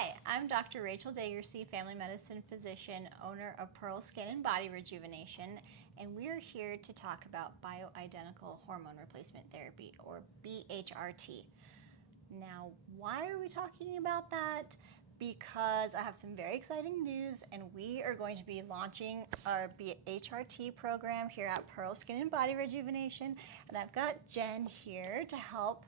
Hi, I'm Dr. Rachael Degurse, family medicine physician, owner of Pearl Skin Body Rejuvenation, and we're here to talk about bioidentical hormone replacement therapy, or BHRT. Now, why are we talking about that? Because I have some very exciting news, and we are going to be launching our HRT program here at Pearl Skin and Body Rejuvenation, and I've got Jen here to help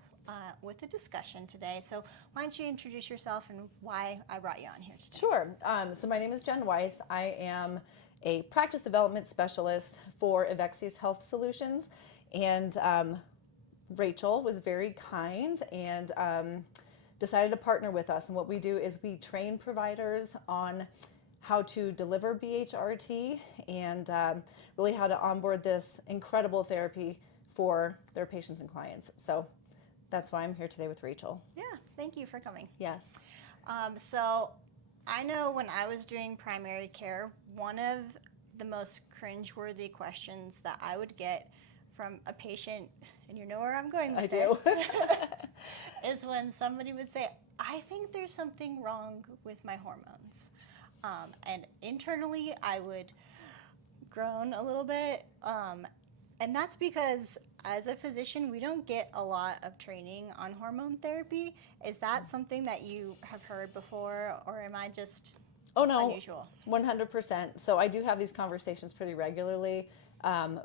with the discussion today. So why don't you introduce yourself and why I brought you on here today? Sure. So my name is Jen Weis. I am a practice development specialist for EVEXIAS Health Solutions, and Rachel was very kind and decided to partner with us. And what we do is we train providers on how to deliver BHRT and really how to onboard this incredible therapy for their patients and clients. So that's why I'm here today with Rachel. Yeah, thank you for coming. Yes. So I know when I was doing primary care, one of the most cringeworthy questions that I would get from a patient, and you know where I'm going with I this, is when somebody would say, I think there's something wrong with my hormones. And internally, I would groan a little bit. And that's because as a physician, we don't get a lot of training on hormone therapy. Is that something that you have heard before, or am I just unusual? 100%. So I do have these conversations pretty regularly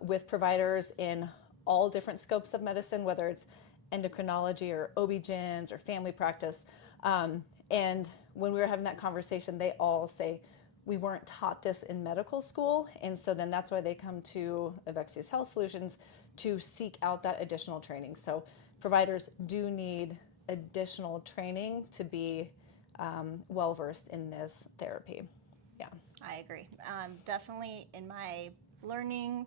with providers in all different scopes of medicine, whether it's endocrinology or OB-GYNs or family practice. And when we were having that conversation, they all say, we weren't taught this in medical school, and so then that's why they come to EVEXIAS Health Solutions to seek out that additional training. So providers do need additional training to be well-versed in this therapy. Yeah. I agree. Definitely in my learning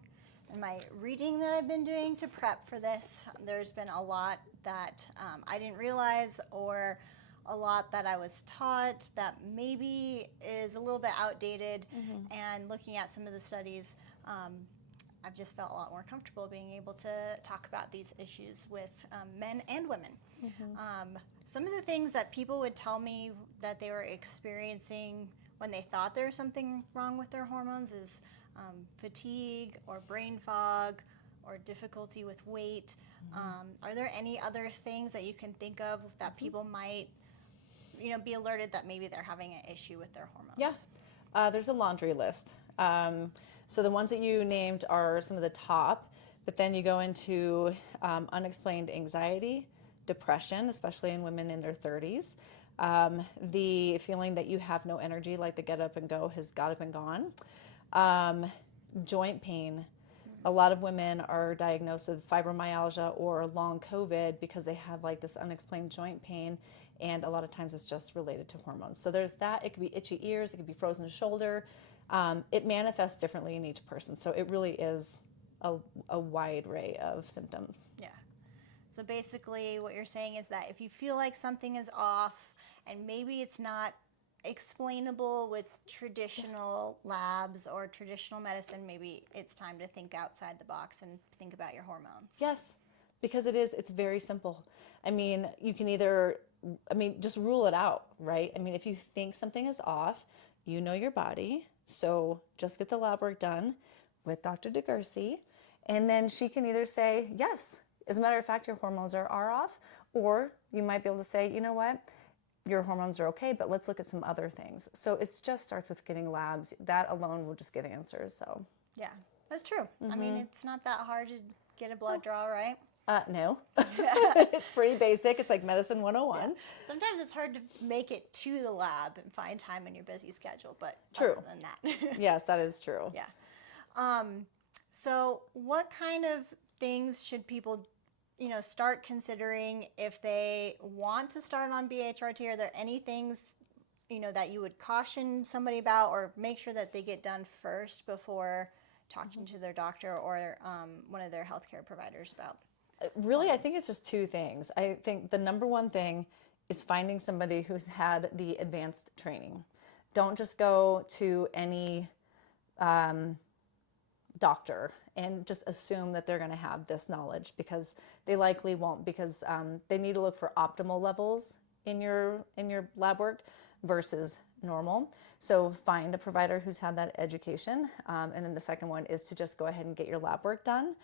and my reading that I've been doing to prep for this, there's been a lot that I didn't realize, or a lot that I was taught that maybe is a little bit outdated. And looking at some of the studies, I've just felt a lot more comfortable being able to talk about these issues with men and women. Some of the things that people would tell me that they were experiencing when they thought there was something wrong with their hormones is fatigue or brain fog or difficulty with weight. Are there any other things that you can think of that people might be alerted that maybe they're having an issue with their hormones? Yes. There's a laundry list. So the ones that you named are some of the top, but then you go into unexplained anxiety, depression, especially in women in their 30s, the feeling that you have no energy, like the get up and go has got up and gone, joint pain. A lot of women are diagnosed with fibromyalgia or long COVID because they have like this unexplained joint pain, and a lot of times it's just related to hormones. So there's that. It could be itchy ears, it could be frozen shoulder. It manifests differently in each person, so it really is a wide array of symptoms. Yeah. So basically what you're saying is that if you feel like something is off and maybe it's not explainable with traditional labs or traditional medicine, maybe it's time to think outside the box and think about your hormones. Yes, because it's very simple. I mean, you can just rule it out, right? I mean, if you think something is off, you know your body, so just get the lab work done with Dr. Degurse, and then she can either say, yes, as a matter of fact, your hormones are off, or you might be able to say, you know what, your hormones are okay, but let's look at some other things. So it just starts with getting labs. That alone will just get answers. So yeah, that's true. I mean, it's not that hard to get a blood draw, right? No. It's pretty basic. It's like medicine 101. Yeah. Sometimes it's hard to make it to the lab and find time in your busy schedule, but True. other than that. Yes, that is true. Yeah. So what kind of things should people start considering if they want to start on BHRT? Are there any things that you would caution somebody about, or make sure that they get done first before talking to their doctor or one of their healthcare providers about? Really, I think it's just two things. I think the number one thing is finding somebody who's had the advanced training. Don't just go to any doctor and just assume that they're going to have this knowledge, because they likely won't, because they need to look for optimal levels in your lab work. versus normal. So find a provider who's had that education. And then the second one is to just go ahead and get your lab work done.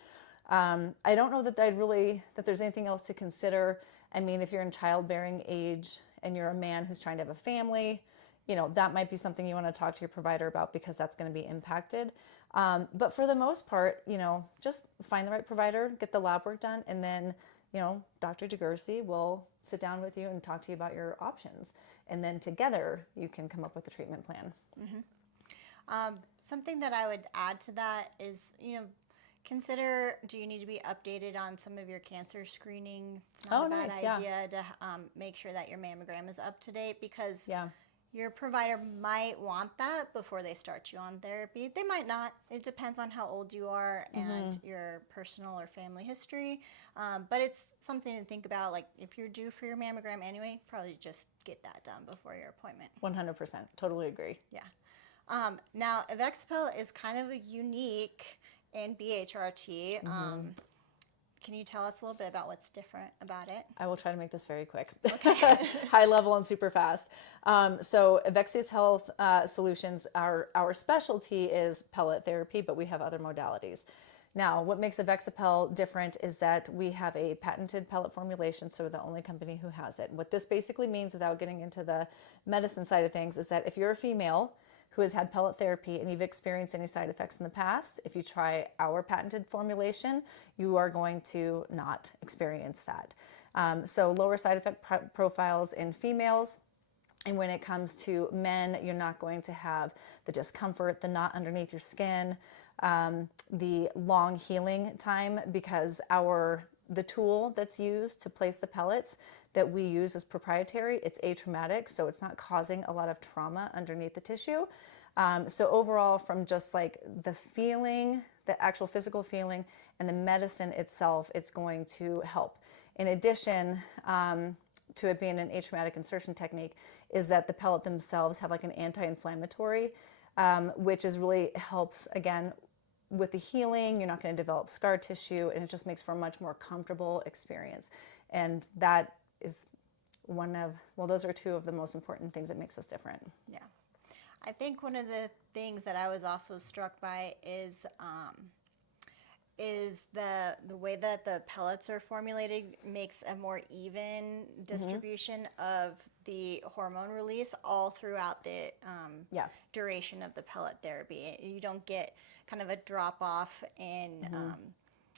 I don't know that that there's anything else to consider. I mean, if you're in childbearing age and you're a man who's trying to have a family, that might be something you want to talk to your provider about, because that's going to be impacted. But for the most part, just find the right provider, get the lab work done, and then, Dr. Degurse will sit down with you and talk to you about your options. And then together you can come up with a treatment plan. Something that I would add to that is, consider, do you need to be updated on some of your cancer screening? It's not a bad idea to make sure that your mammogram is up to date, because your provider might want that before they start you on therapy. They might not. It depends on how old you are and your personal or family history. But it's something to think about. Like, if you're due for your mammogram anyway, probably just get that done before your appointment. 100%. Totally agree. Yeah. Now, EVEXIAS is kind of unique in BHRT. Can you tell us a little bit about what's different about it? I will try to make this very quick. Okay. High level and super fast. So EVEXIAS Health Solutions, our specialty is pellet therapy, but we have other modalities. Now, what makes EVEXIPEL different is that we have a patented pellet formulation, so we're the only company who has it. What this basically means, without getting into the medicine side of things, is that if you're a female who has had pellet therapy and you've experienced any side effects in the past, if you try our patented formulation, you are going to not experience that. So lower side effect profiles in females. And when it comes to men, you're not going to have the discomfort, the knot underneath your skin, the long healing time, because the tool that's used to place the pellets that we use is proprietary. It's atraumatic, so it's not causing a lot of trauma underneath the tissue. So overall, from just like the feeling, the actual physical feeling, and the medicine itself, it's going to help. In addition to it being an atraumatic insertion technique, is that the pellet themselves have like an anti-inflammatory, which really helps, again, with the healing. You're not going to develop scar tissue, and it just makes for a much more comfortable experience. And that is those are two of the most important things that makes us different. Yeah. I think one of the things that I was also struck by is the way that the pellets are formulated makes a more even distribution of the hormone release all throughout the duration of the pellet therapy. You don't get kind of a drop off in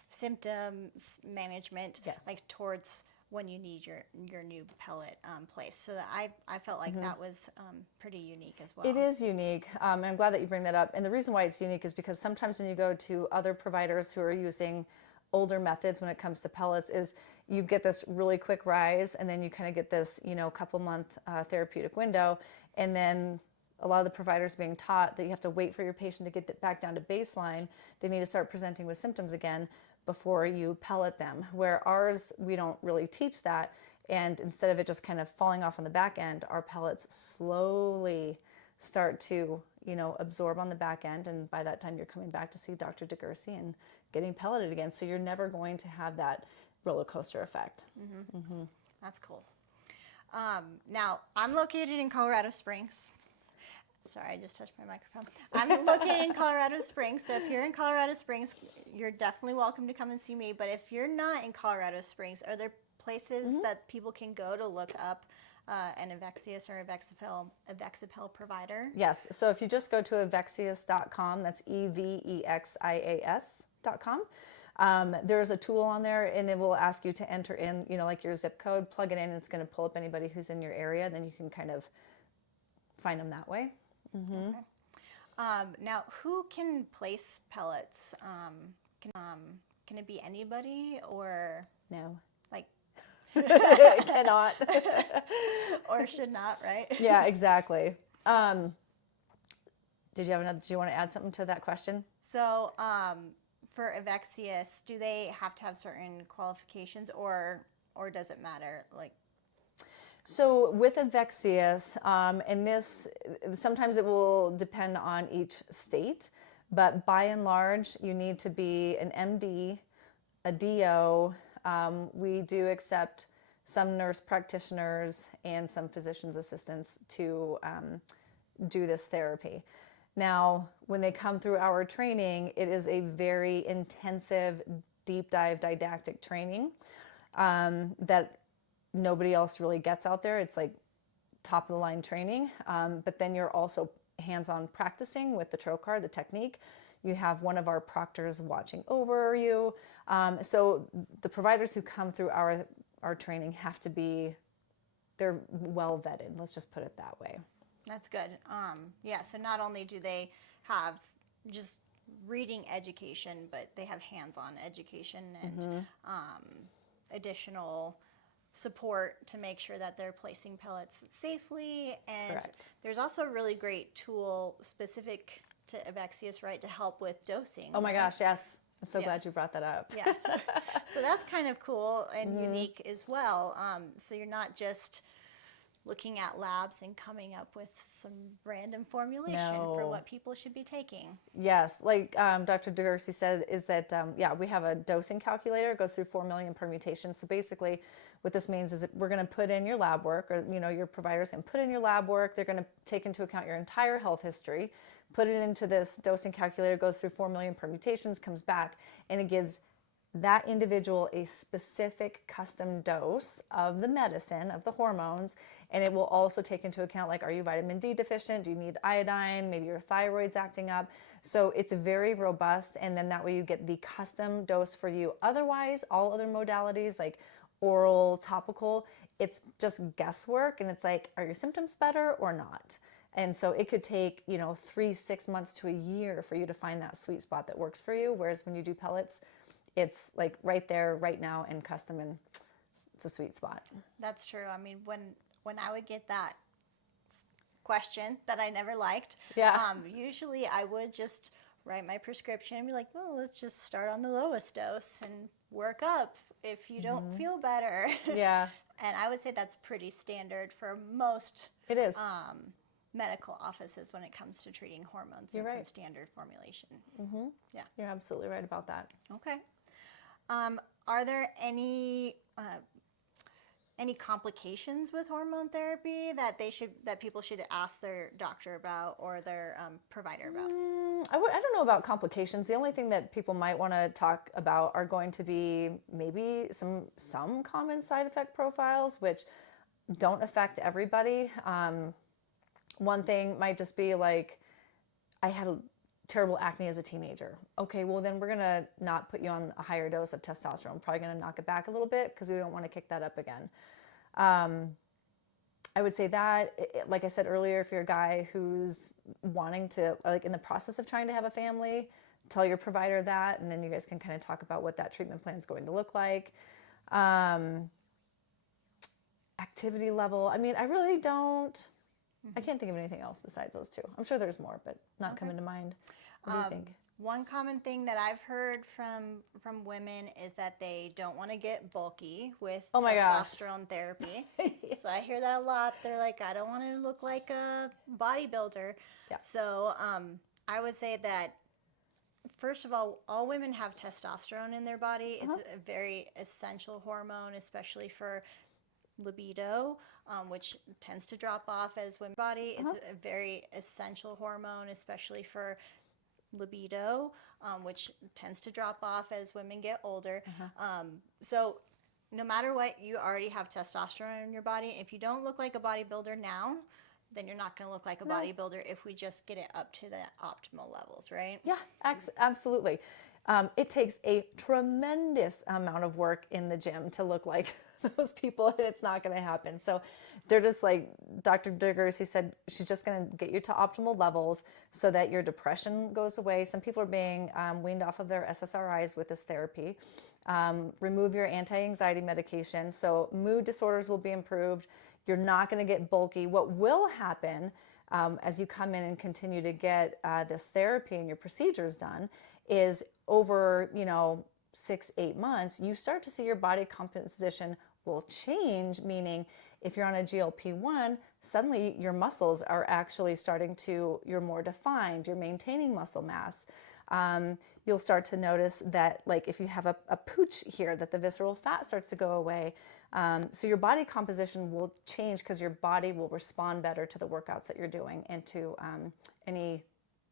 symptoms management, like towards when you need your new pellet placed. So that I felt like that was pretty unique as well. It is unique, and I'm glad that you bring that up. And the reason why it's unique is because sometimes when you go to other providers who are using older methods when it comes to pellets, is you get this really quick rise, and then you kind of get this couple month therapeutic window, and then a lot of the providers being taught that you have to wait for your patient to get back down to baseline. They need to start presenting with symptoms again before you pellet them, where ours, we don't really teach that. And instead of it just kind of falling off on the back end, our pellets slowly start to, absorb on the back end. And by that time, you're coming back to see Dr. Degurse and getting pelleted again. So you're never going to have that roller coaster effect. That's cool. Now, I'm located in Colorado Springs. Sorry, I just touched my microphone. I'm located in Colorado Springs, so if you're in Colorado Springs, you're definitely welcome to come and see me. But if you're not in Colorado Springs, are there places that people can go to look up an EVEXIAS or EVEXIPEL provider? Yes, so if you just go to EVEXIAS.com, that's EVEXIAS.com, there's a tool on there, and it will ask you to enter in, like your zip code, plug it in, it's going to pull up anybody who's in your area, then you can kind of find them that way. Okay. Now, who can place pellets? Can it be anybody, or no? Like it cannot or should not, right? Yeah, exactly. Did you want to add something to that question? So, for EVEXIAS, do they have to have certain qualifications, or does it matter? So with EVEXIAS, and this, sometimes it will depend on each state, but by and large, you need to be an MD, a DO. We do accept some nurse practitioners, and some physician's assistants to do this therapy. Now, when they come through our training, it is a very intensive, deep dive didactic training that nobody else really gets out there. It's like top of the line training, but then you're also hands-on practicing with the trocar, the technique. You have one of our proctors watching over you. So the providers who come through our training have to be, they're well vetted. Let's just put it that way. That's good. Yeah, so not only do they have just reading education, but they have hands-on education and additional support to make sure that they're placing pellets safely. And Correct. There's also a really great tool specific to EVEXIAS, right, to help with dosing. Oh my right? gosh, yes. I'm so glad you brought that up. Yeah. So that's kind of cool and unique as well. So you're not just looking at labs and coming up with some random formulation for what people should be taking. Yes, like Dr. Degurse said, is that, yeah, we have a dosing calculator. It goes through 4 million permutations. So basically what this means is that we're going to put in your lab work, or, you know, your providers can put in your lab work. They're going to take into account your entire health history, put it into this dosing calculator, goes through 4 million permutations, comes back, and it gives that individual a specific custom dose of the medicine, of the hormones, and it will also take into account, like, are you vitamin D deficient? Do you need iodine? Maybe your thyroid's acting up. So it's very robust, and then that way you get the custom dose for you. Otherwise, all other modalities like oral, topical, it's just guesswork, and it's like, are your symptoms better or not? And so it could take, you know, 3, 6 months to a year for you to find that sweet spot that works for you. Whereas when you do pellets, it's like right there, right now, and custom, and it's a sweet spot. That's true. I mean, when I would get that question that I never liked, usually I would just write my prescription and be like, well, let's just start on the lowest dose and work up if you don't feel better. Yeah. And I would say that's pretty standard for most It is. medical offices when it comes to treating hormones. You're and right. from standard formulation. Yeah. You're absolutely right about that. Okay. Are there any complications with hormone therapy that people should ask their doctor about or their provider about? I don't know about complications. The only thing that people might want to talk about are going to be maybe some common side effect profiles, which don't affect everybody. One thing might just be like, I had terrible acne as a teenager. Okay, well then we're gonna not put you on a higher dose of testosterone. Probably gonna knock it back a little bit because we don't want to kick that up again. I would say that, like I said earlier, if you're a guy who's wanting to, like in the process of trying to have a family, tell your provider that, and then you guys can kind of talk about what that treatment plan is going to look like. Activity level, I mean, I really don't, I can't think of anything else besides those two. I'm sure there's more, but not coming to mind. What do you think? One common thing that I've heard from women is that they don't want to get bulky with testosterone therapy. So I hear that a lot. They're like, I don't want to look like a bodybuilder. Yeah. So I would say that, first of all women have testosterone in their body. It's a very essential hormone, especially for libido, which tends to drop off as women's body. It's a very essential hormone, especially for libido, which tends to drop off as women get older. So no matter what, you already have testosterone in your body. If you don't look like a bodybuilder now, then you're not going to look like a bodybuilder if we just get it up to the optimal levels, right? Yeah, absolutely. It takes a tremendous amount of work in the gym to look like those people, and it's not going to happen. So they're just like Dr. Degurse said, she's just going to get you to optimal levels so that your depression goes away. Some people are being weaned off of their SSRIs with this therapy. Remove your anti-anxiety medication. So mood disorders will be improved. You're not going to get bulky. What will happen as you come in and continue to get this therapy and your procedures done is over, 6-8 months, you start to see your body composition will change, meaning if you're on a GLP-1, suddenly your muscles are actually you're more defined, you're maintaining muscle mass. You'll start to notice that, like, if you have a pooch here, that the visceral fat starts to go away. So your body composition will change because your body will respond better to the workouts that you're doing and to any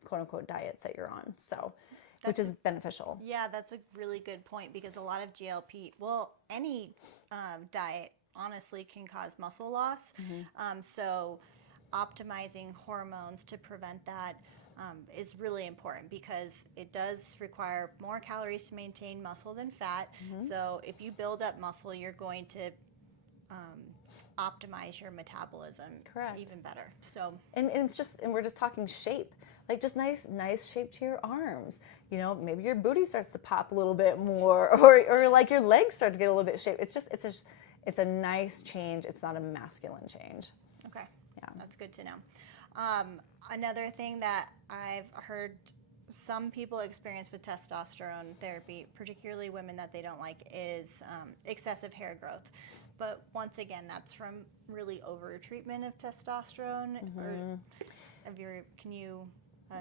quote unquote diets that you're on. So, which is beneficial. Yeah, that's a really good point, because a lot of GLP, well, any diet honestly can cause muscle loss. So optimizing hormones to prevent that is really important, because it does require more calories to maintain muscle than fat. So if you build up muscle, you're going to optimize your metabolism even better. So and it's just, and we're just talking shape, like just nice shape to your arms. You know, maybe your booty starts to pop a little bit more, or like your legs start to get a little bit shaped. It's a nice change. It's not a masculine change. Okay. Yeah, that's good to know. Another thing that I've heard some people experience with testosterone therapy, particularly women that they don't like, is excessive hair growth. But once again, that's from really over-treatment of testosterone. Or can you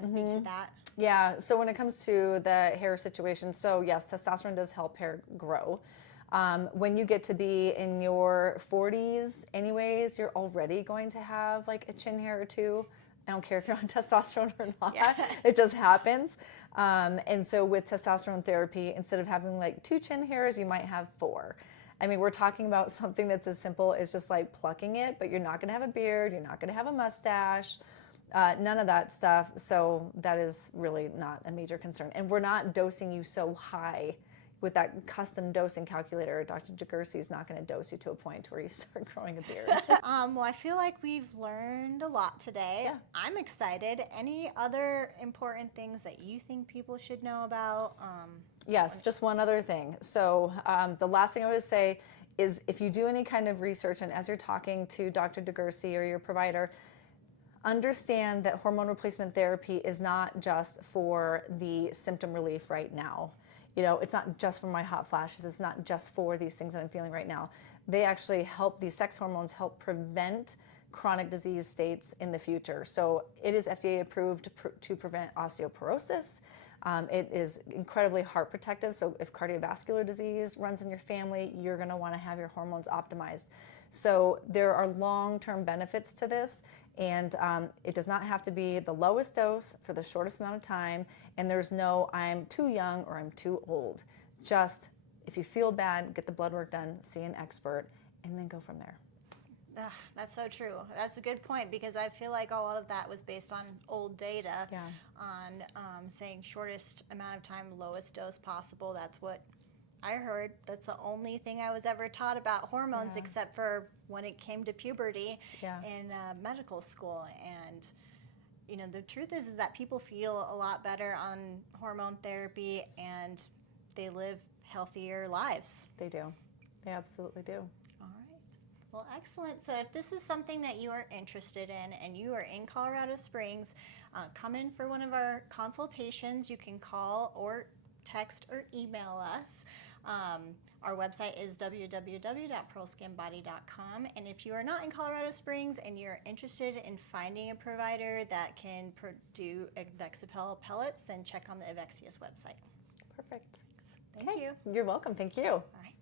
speak to that? Yeah, so when it comes to the hair situation, so yes, testosterone does help hair grow. When you get to be in your 40s anyways, you're already going to have like a chin hair or two. I don't care if you're on testosterone or not. Yeah. It just happens. And so with testosterone therapy, instead of having like 2 chin hairs, you might have 4. I mean, we're talking about something that's as simple as just like plucking it, but you're not going to have a beard. You're not going to have a mustache, none of that stuff. So that is really not a major concern. And we're not dosing you so high with that custom dosing calculator. Dr. Degurse is not going to dose you to a point where you start growing a beard. Well, I feel like we've learned a lot today. Yeah. I'm excited. Any other important things that you think people should know about? Yes, just one other thing. So the last thing I would say is, if you do any kind of research, and as you're talking to Dr. Degurse or your provider, understand that hormone replacement therapy is not just for the symptom relief right now. You know, it's not just for my hot flashes. It's not just for these things that I'm feeling right now. They actually help, these sex hormones help prevent chronic disease states in the future. So it is FDA approved to prevent osteoporosis. It is incredibly heart protective. So if cardiovascular disease runs in your family, you're going to want to have your hormones optimized. So there are long-term benefits to this. And it does not have to be the lowest dose for the shortest amount of time. And there's no, I'm too young or I'm too old. Just, if you feel bad, get the blood work done, see an expert, and then go from there. That's so true. That's a good point, because I feel like a lot of that was based on old data on saying shortest amount of time, lowest dose possible. That's what I heard. That's the only thing I was ever taught about hormones, except for when it came to puberty in medical school. And you know, the truth is that people feel a lot better on hormone therapy, and they live healthier lives. They do. They absolutely do. All right. Well, excellent. So if this is something that you are interested in and you are in Colorado Springs, come in for one of our consultations. You can call or text or email us. Our website is www.pearlskinbody.com. And if you are not in Colorado Springs and you're interested in finding a provider that can do EVEXIAS pellets, then check on the EVEXIAS website. Perfect. Thank you. You're welcome. Thank you. All right.